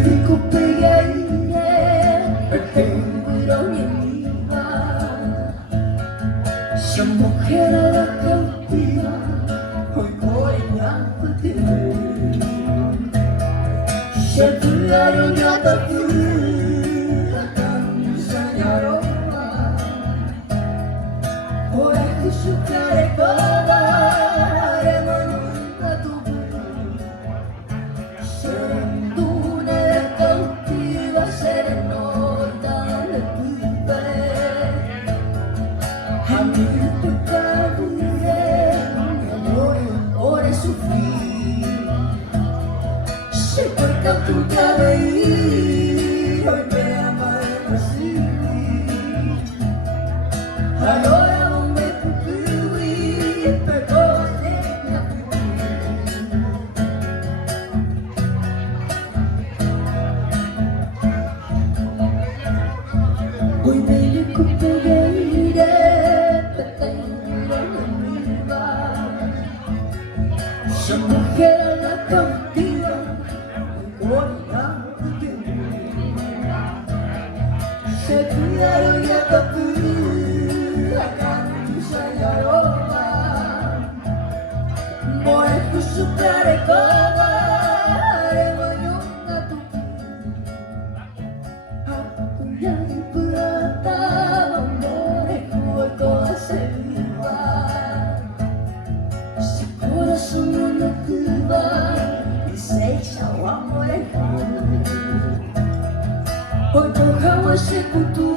médico pegueire Bertembro niemiła Się mujer la cautiva Hoy koreña putih Się wyjaron jata puri Akan saya roba Ora kushukare baba Tu cabello hoy me amanecí Allora non me puoi per cose Hoy me cumpleire per te non mi va Se mujer la cautiva Se cuidaron y akan saya roba Boleh kusukare kaba Remonyong natuki Aku yang pertama boleh kuat kosewa Si corazón no te va Deseja o amor é Hoy por se cultura